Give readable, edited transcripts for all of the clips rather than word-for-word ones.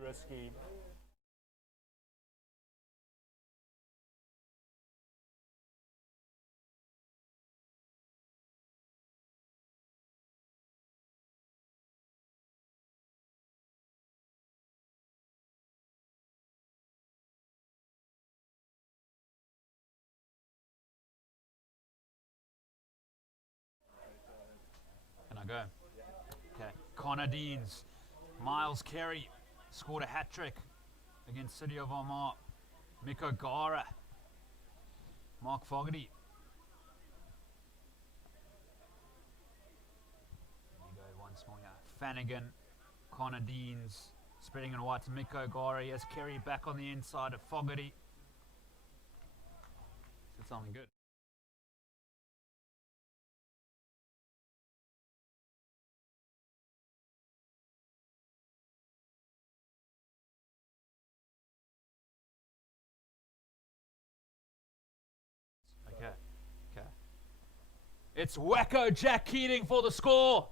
risky. Can I go? Okay. Connor Deans. Miles Carey scored a hat-trick against City of Armagh. Miko Gara. Mark Fogarty. There you go, once more now. Flanagan. Connor Deans. Spreading it wide to Miko Gara. He has Carey back on the inside of Fogarty. Said something good. Okay. Okay. It's Wacko Jack Keating for the score.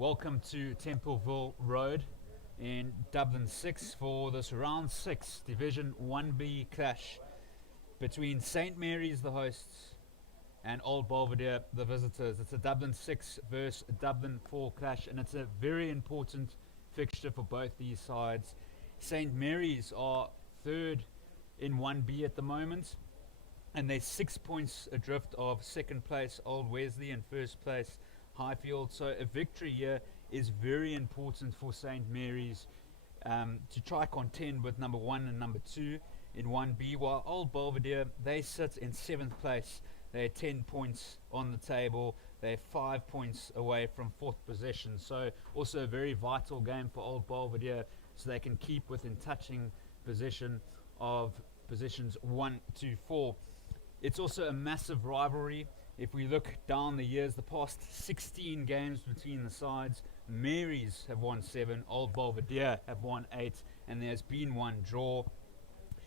Welcome to Templeville Road in Dublin 6 for this round 6 Division 1B clash between St. Mary's, the hosts, and Old Belvedere, the visitors. It's a Dublin 6 versus Dublin 4 clash, and it's a very important fixture for both these sides. St. Mary's are third in 1B at the moment, and they're 6 points adrift of second place Old Wesley and first place Highfield. So a victory here is very important for St. Mary's to try contend with number 1 and number 2 in 1B, while Old Belvedere, they sit in 7th place. They're 10 points on the table. They're 5 points away from 4th position. So also a very vital game for Old Belvedere, so they can keep within touching position of positions 1 to 4. It's also a massive rivalry. If we look down the years, the past 16 games between the sides, Mary's have won 7, Old Belvedere have won 8, and there's been one draw.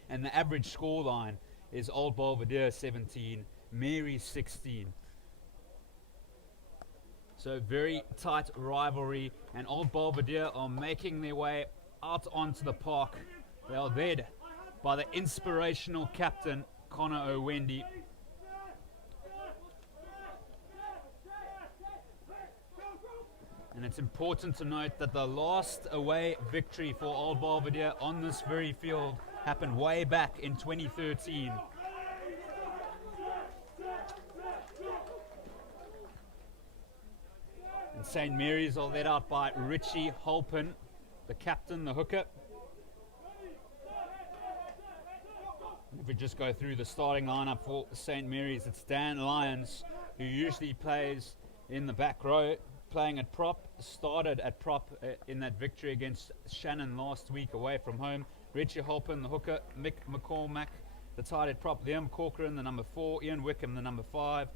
And the average scoreline is Old Belvedere 17, Mary's 16. So very tight rivalry, and Old Belvedere are making their way out onto the park. They are led by the inspirational captain, Connor O'Wendy. And it's important to note that the last away victory for Old Belvedere on this very field happened way back in 2013. And St. Mary's are led out by Richie Holpin, the captain, the hooker. And if we just go through the starting lineup for St. Mary's, it's Dan Lyons, who usually plays in the back row, playing at prop, started at prop in that victory against Shannon last week away from home. Richie Holpin, the hooker, Mick McCormack, the tight at prop, Liam Corcoran, the number 4, Ian Wickham, the number 5,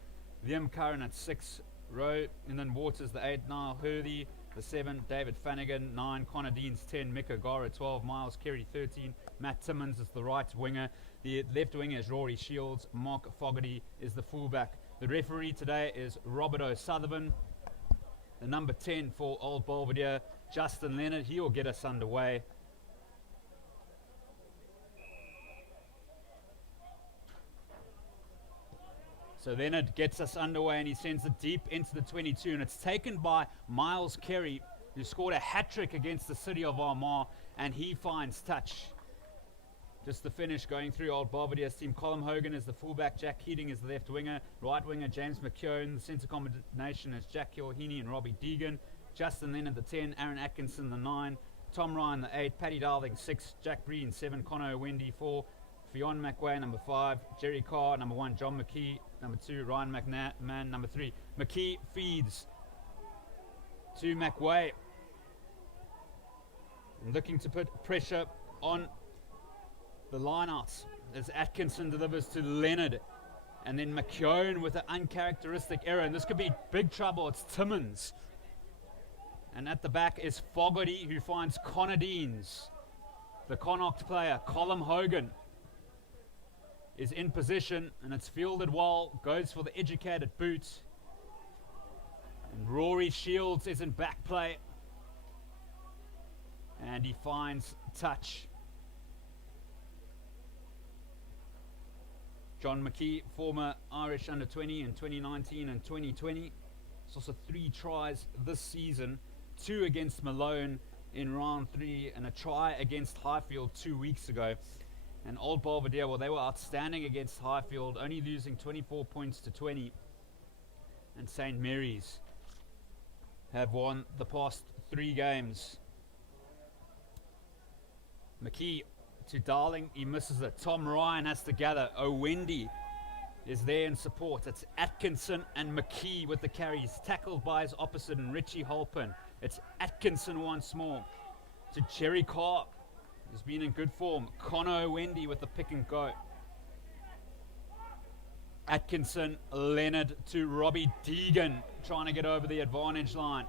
Liam Curran at 6 row, and then Waters, the 8, Niall Hurley, the 7, David Flanagan, 9, Connor Deans, 10, Mick O'Gara, 12, Miles Carey, 13, Matt Timmins is the right winger, the left winger is Rory Shields, Mark Fogarty is the fullback. The referee today is Robert O'Sullivan. The number 10 for Old Belvedere, Justin Leonard, he will get us underway. So Leonard gets us underway and he sends it deep into the 22, and it's taken by Miles Carey, who scored a hat-trick against the City of Armagh, and he finds touch. Just the finish going through Old Belvedere's team. Colin Hogan is the fullback, Jack Keating is the left winger, right winger James McKeown, the centre combination is Jack Kilheeney and Robbie Deegan, Justin Leonard the 10, Aaron Atkinson the 9, Tom Ryan the 8, Paddy Darling 6, Jack Breen 7, Connor O'Wendy 4, Fionn McWay number 5, Jerry Carr number 1, John McKee number 2, Ryan McMahon number 3. McKee feeds to McWay, looking to put pressure on the lineouts as Atkinson delivers to Leonard, and then McKeown with an uncharacteristic error, and this could be big trouble. It's Timmins, and at the back is Fogarty, who finds Connor Deans. The Connacht player Colin Hogan is in position, and it's fielded well, goes for the educated boot, and Rory Shields is in back play, and he finds touch. John McKee, former Irish under-20 in 2019 and 2020. It's also 3 tries this season, 2 against Malone in round 3 and a try against Highfield 2 weeks ago. And Old Belvedere, well, they were outstanding against Highfield, only losing 24 points to 20. And St. Mary's have won the past 3 games. McKee to Darling, he misses it. Tom Ryan has to gather. O'Wendy is there in support. It's Atkinson and McKee with the carries, tackled by his opposite and Richie Holpin. It's Atkinson once more to Jerry Carr, who's been in good form. Connor O'Wendy with the pick and go. Atkinson, Leonard to Robbie Deegan, trying to get over the advantage line.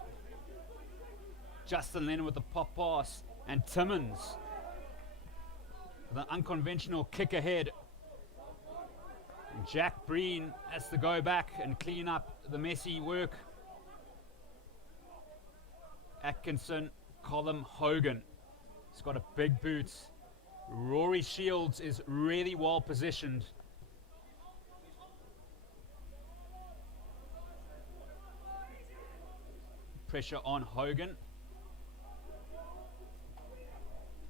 Justin Leonard with the pop pass, and Timmins with an unconventional kick ahead. And Jack Breen has to go back and clean up the messy work. Atkinson, Colm Hogan. He's got a big boot. Rory Shields is really well positioned. Pressure on Hogan.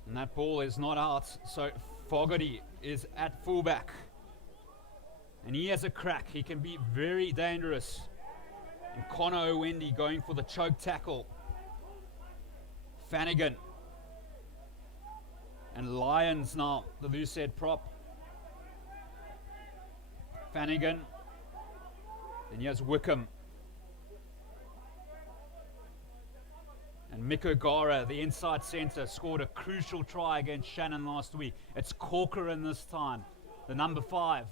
And that ball is not out, so Fogarty is at fullback. And he has a crack. He can be very dangerous. And Connor Owendi going for the choke tackle. Flanagan. And Lyons now, the loose head prop. Flanagan. Then he has Wickham. And Mick O'Gara, the inside centre, scored a crucial try against Shannon last week. It's Corcoran this time, the number 5.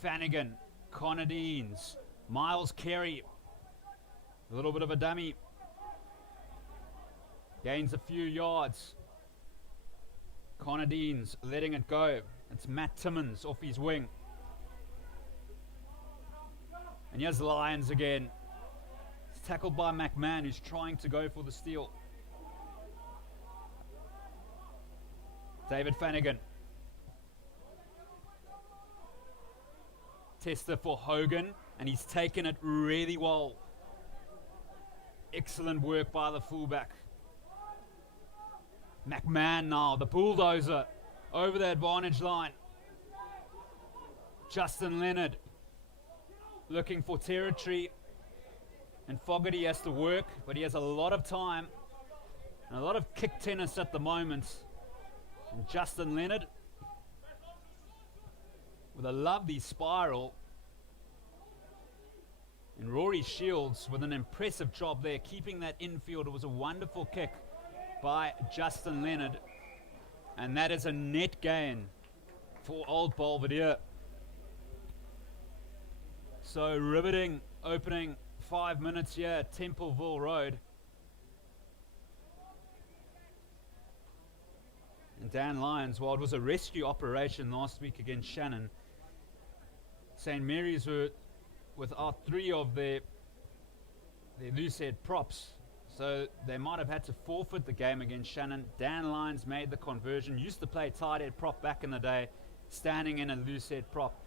Flanagan, Connor Deans, Miles Carey, a little bit of a dummy. Gains a few yards. Connor Deans letting it go. It's Matt Timmins off his wing. And here's Lyons again. It's tackled by McMahon, who's trying to go for the steal. David Flanagan. Tester for Hogan, and he's taken it really well. Excellent work by the fullback. McMahon now, the bulldozer, over the advantage line. Justin Leonard looking for territory, and Fogarty has to work, but he has a lot of time and a lot of kick tennis at the moment. And Justin Leonard with a lovely spiral, and Rory Shields with an impressive job there keeping that infield. It was a wonderful kick by Justin Leonard, and that is a net gain for Old Belvedere. So riveting opening 5 minutes here at Templeville Road. And Dan Lyons, well, it was a rescue operation last week against Shannon. St. Mary's were without 3 of their loose head props, so they might have had to forfeit the game against Shannon. Dan Lyons made the conversion, used to play tight head prop back in the day, standing in a loose head prop.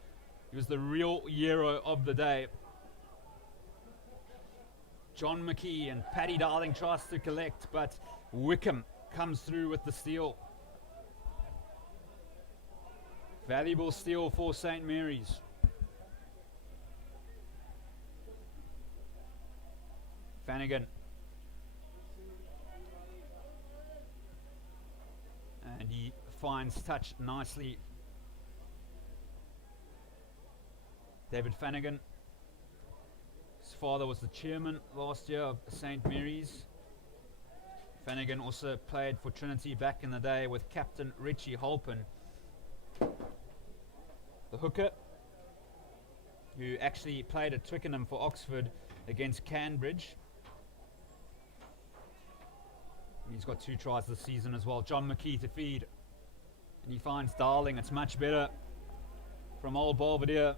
He was the real hero of the day. John McKee and Paddy Darling tries to collect, but Wickham comes through with the steal. Valuable steal for St. Mary's. Flanagan. And he finds touch nicely. David Flanagan. His father was the chairman last year of St. Mary's. Flanagan also played for Trinity back in the day with Captain Richie Halpin. The hooker, who actually played at Twickenham for Oxford against Cambridge. He's got 2 tries this season as well. John McKee to feed. And he finds Darling. It's much better from Old Belvedere.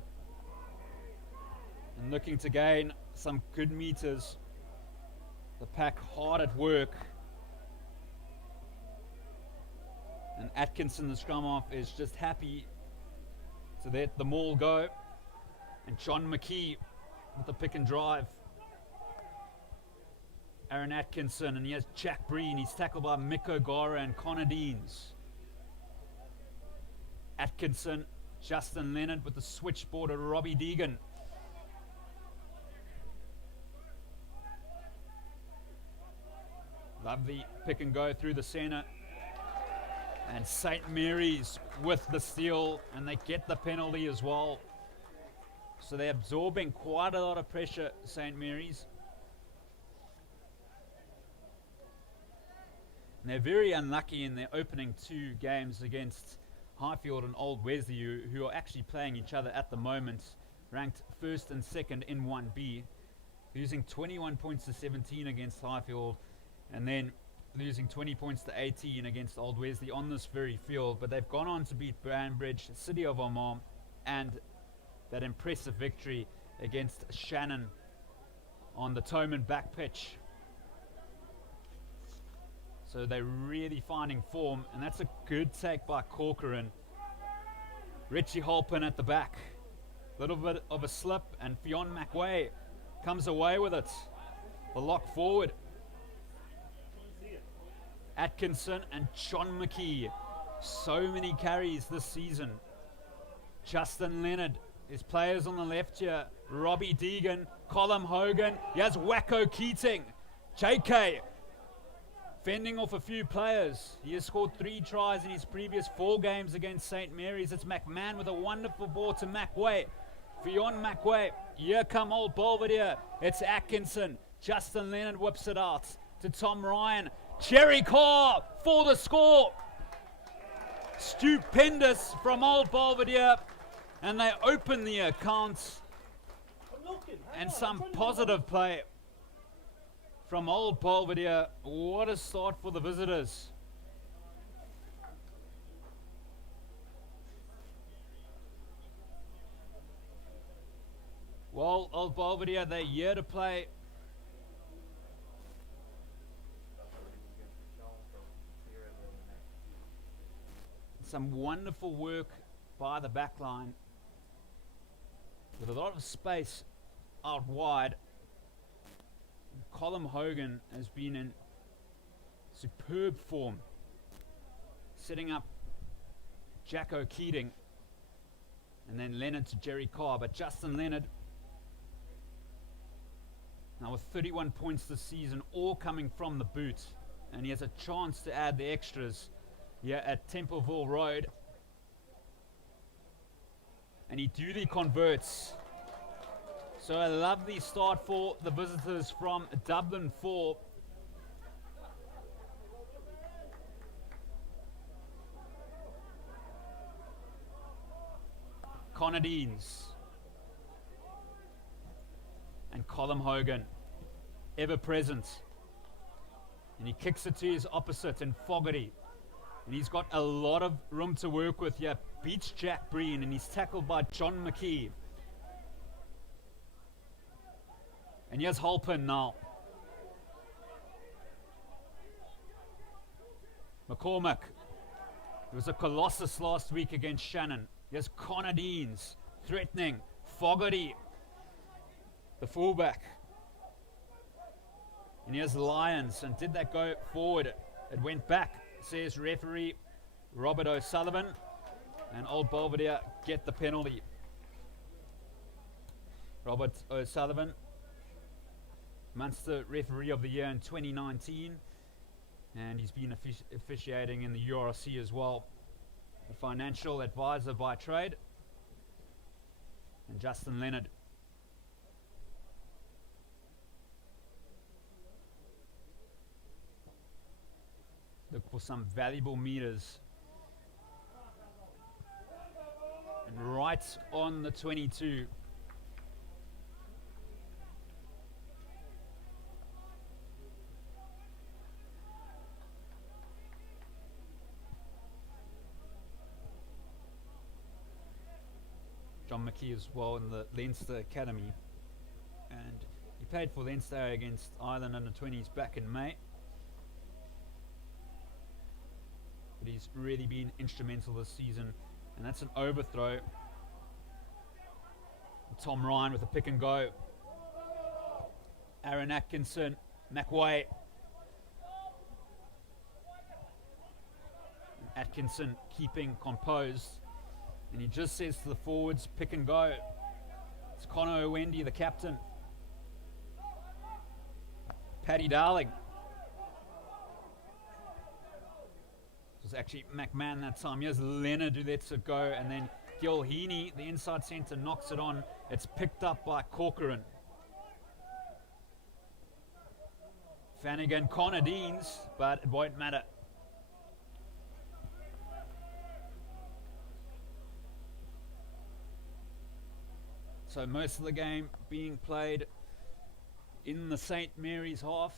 And looking to gain some good meters. The pack hard at work. And Atkinson, the scrum half, is just happy to let the maul go. And John McKee with the pick and drive. Aaron Atkinson, and he has Jack Breen. He's tackled by Mick O'Gara and Connor Deans. Atkinson, Justin Leonard with the switchboard of Robbie Deegan. Lovely pick and go through the center. And St. Mary's with the steal, and they get the penalty as well. So they're absorbing quite a lot of pressure, St. Mary's. And they're very unlucky in their opening 2 games against Highfield and Old Wesley, who are actually playing each other at the moment, ranked 1st and 2nd in 1B, losing 21 points to 17 against Highfield, and then losing 20 points to 18 against Old Wesley on this very field. But they've gone on to beat Banbridge, City of Armagh, and that impressive victory against Shannon on the Toman back pitch. So they're really finding form, and that's a good take by Corcoran. Richie Halpin at the back. A little bit of a slip, and Fionn McWay comes away with it. The lock forward. Atkinson and John McKee. So many carries this season. Justin Leonard. His players on the left here. Robbie Deegan, Colm Hogan. He has Wacko Keating. JK fending off a few players. He has scored 3 tries in his previous 4 games against St. Mary's. It's McMahon with a wonderful ball to McWay. Fionn McWay. Here come old Belvedere. It's Atkinson. Justin Leonard whips it out to Tom Ryan. Cherry Carr for the score. Stupendous from old Belvedere. And they open the account. And some positive play from old Belvedere. What a start for the visitors. Well, old Belvedere, they're here to play. Some wonderful work by the back line with a lot of space out wide. Colm Hogan has been in superb form, setting up Jacko Keating and then Leonard to Jerry Carr. But Justin Leonard, now with 31 points this season, all coming from the boot, and he has a chance to add the extras here at Templeville Road. And he duly converts. So a lovely start for the visitors from Dublin 4. Connor Deans and Colm Hogan, ever present. And he kicks it to his opposite in Fogarty. And he's got a lot of room to work with here. Beats Jack Breen, and he's tackled by John McKee. And here's Halpin now. McCormick. It was a colossus last week against Shannon. Here's Connor Deans threatening. Fogarty, the fullback. And here's Lyons. And did that go forward? It went back, says referee Robert O'Sullivan. And old Belvedere get the penalty. Robert O'Sullivan, Munster Referee of the Year in 2019. And he's been officiating in the URC as well. A financial advisor by trade. And Justin Leonard. Look for some valuable meters. And right on the 22. John McKee as well in the Leinster Academy. And he played for Leinster against Ireland under 20s back in May. But he's really been instrumental this season. And that's an overthrow. Tom Ryan with a pick and go. Aaron Atkinson, McWay. Atkinson keeping composed. And he just says to the forwards, pick and go. It's Conor Owendi, the captain. Paddy Darling. It was actually McMahon that time. Here's Leonard who lets it go. And then Gil Heaney, the inside centre, knocks it on. It's picked up by Corcoran. Flanagan, Connor Deans, but it won't matter. So most of the game being played in the St. Mary's half.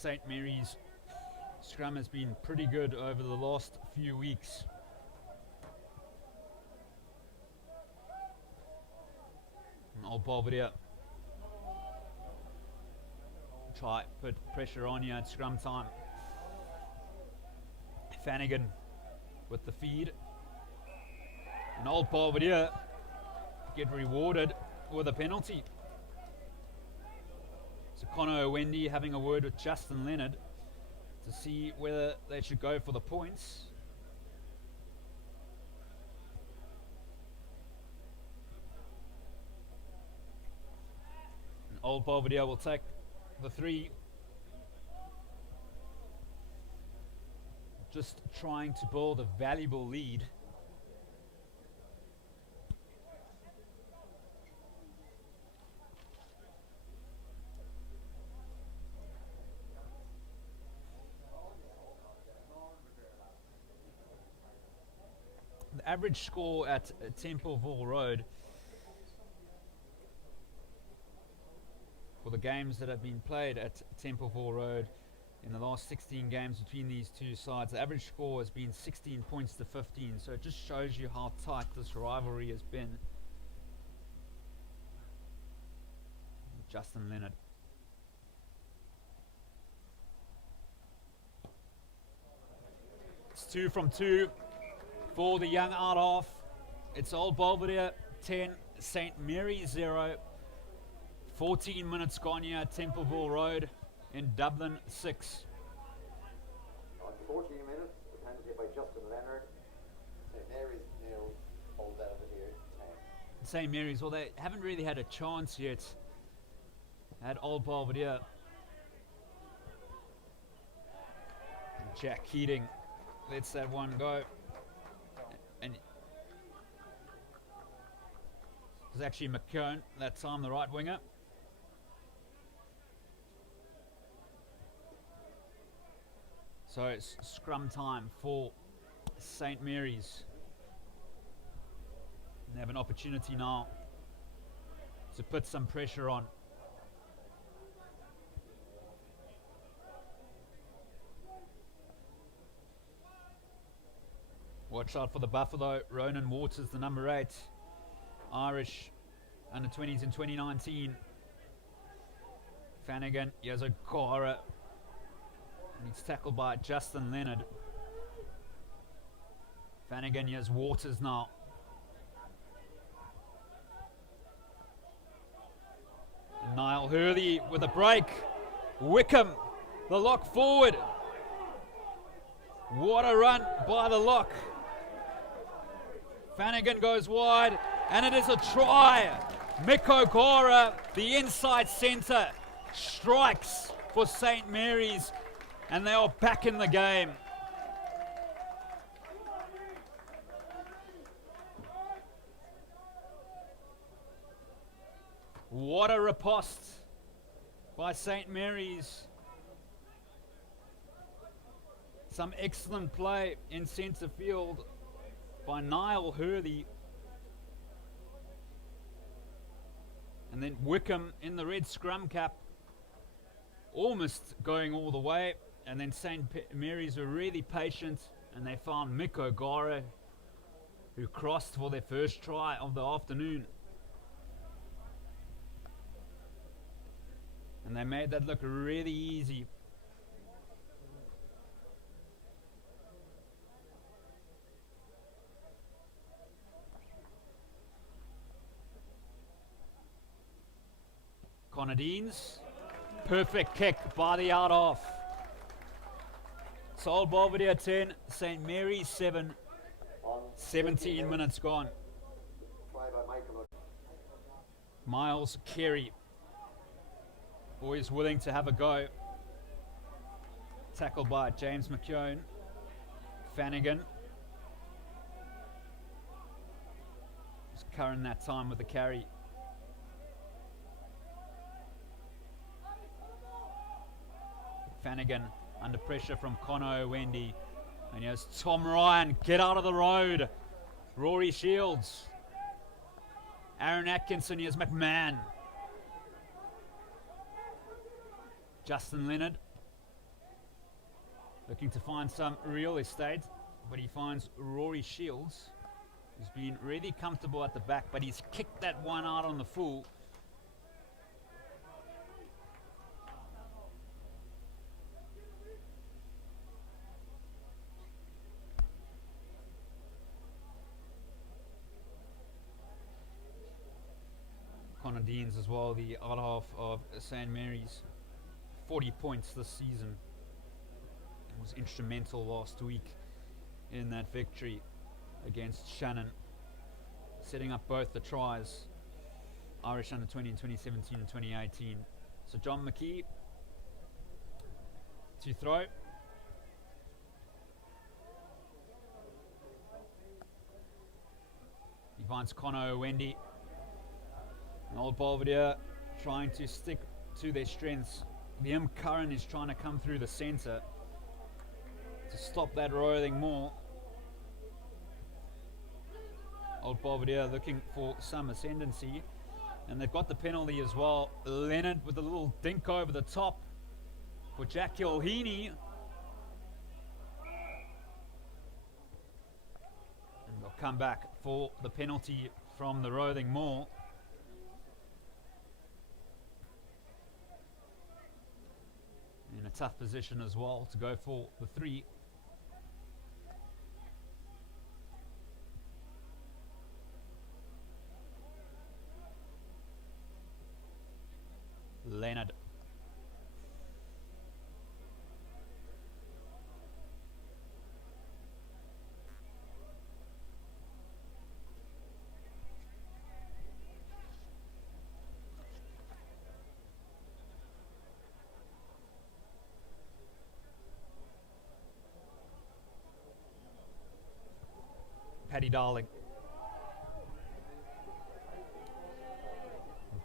St. Mary's scrum has been pretty good over the last few weeks. And old Belvedere try put pressure on you at scrum time. Flanagan with the feed. And old Belvedere get rewarded with a penalty. So Conor Wendy having a word with Justin Leonard to see whether they should go for the points. And old Belvedere will take the 3. Just trying to build a valuable lead. The average score at Templeville Road for the games that have been played at Templeville Road in the last 16 games between these two sides, the average score has been 16 points to 15, so it just shows you how tight this rivalry has been. Justin Leonard. It's 2 from 2 for the young out half. It's old Belvedere 10, St. Mary 0. 14 minutes gone here at Templeville Road in Dublin 6. On 14 minutes, the penalty by Justin Leonard. St. Mary's 0, old Belvedere 10. St. Mary's, well, they haven't really had a chance yet at old Belvedere. Jack Keating lets that one go. And it was actually McKeown that time, the right winger. So it's scrum time for St. Mary's. And they have an opportunity now to put some pressure on. Watch out for the Buffalo. Ronan Waters, the number 8. Irish under 20s in 2019. Flanagan, Yazagora. And he's tackled by Justin Leonard. Flanagan, has Waters now. And Niall Hurley with a break. Wickham, the lock forward. What a run by the lock. Flanagan goes wide, and it is a try. Miko Gora, the inside centre, strikes for St. Mary's, and they are back in the game. What a riposte by St. Mary's. Some excellent play in centre field by Niall Hurley. And then Wickham in the red scrum cap, almost going all the way. And then St. Mary's were really patient, and they found Miko Gora, who crossed for their first try of the afternoon. And they made that look really easy. Conadines, perfect kick by the out half. So old Belvedere 10, St. Mary's 7, 17 minutes gone. Miles Carey, always willing to have a go. Tackled by James McKeown. Flanagan. Just current that time with the carry. Flanagan under pressure from Conor Wendy. And here's Tom Ryan. Get out of the road. Rory Shields. Aaron Atkinson. Here's McMahon. Justin Leonard. looking to find some real estate, but he finds Rory Shields, who's been really comfortable at the back, but he's kicked that one out on the full. Connor Deans as well, the other half of St. Mary's. 40 points this season. Was instrumental last week in that victory against Shannon, setting up both the tries, Irish under 20 in 2017 and 2018. So John McKee to throw. He finds Connor Wendy. And Old Belvedere trying to stick to their strengths. Liam Curran is trying to come through the centre to stop that rolling more. Old Belvedere looking for some ascendancy. And they've got the penalty as well. Leonard with a little dink over the top for Jack Kilheeney. And they'll come back for the penalty from the rolling more. In a tough position as well to go for the 3. Leonard. Paddy Darling.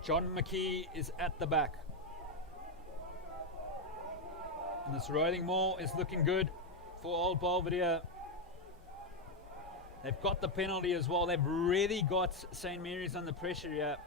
John McKee is at the back. And this rolling maul is looking good for Old Belvedere. They've got the penalty as well. They've really got St. Mary's under pressure here.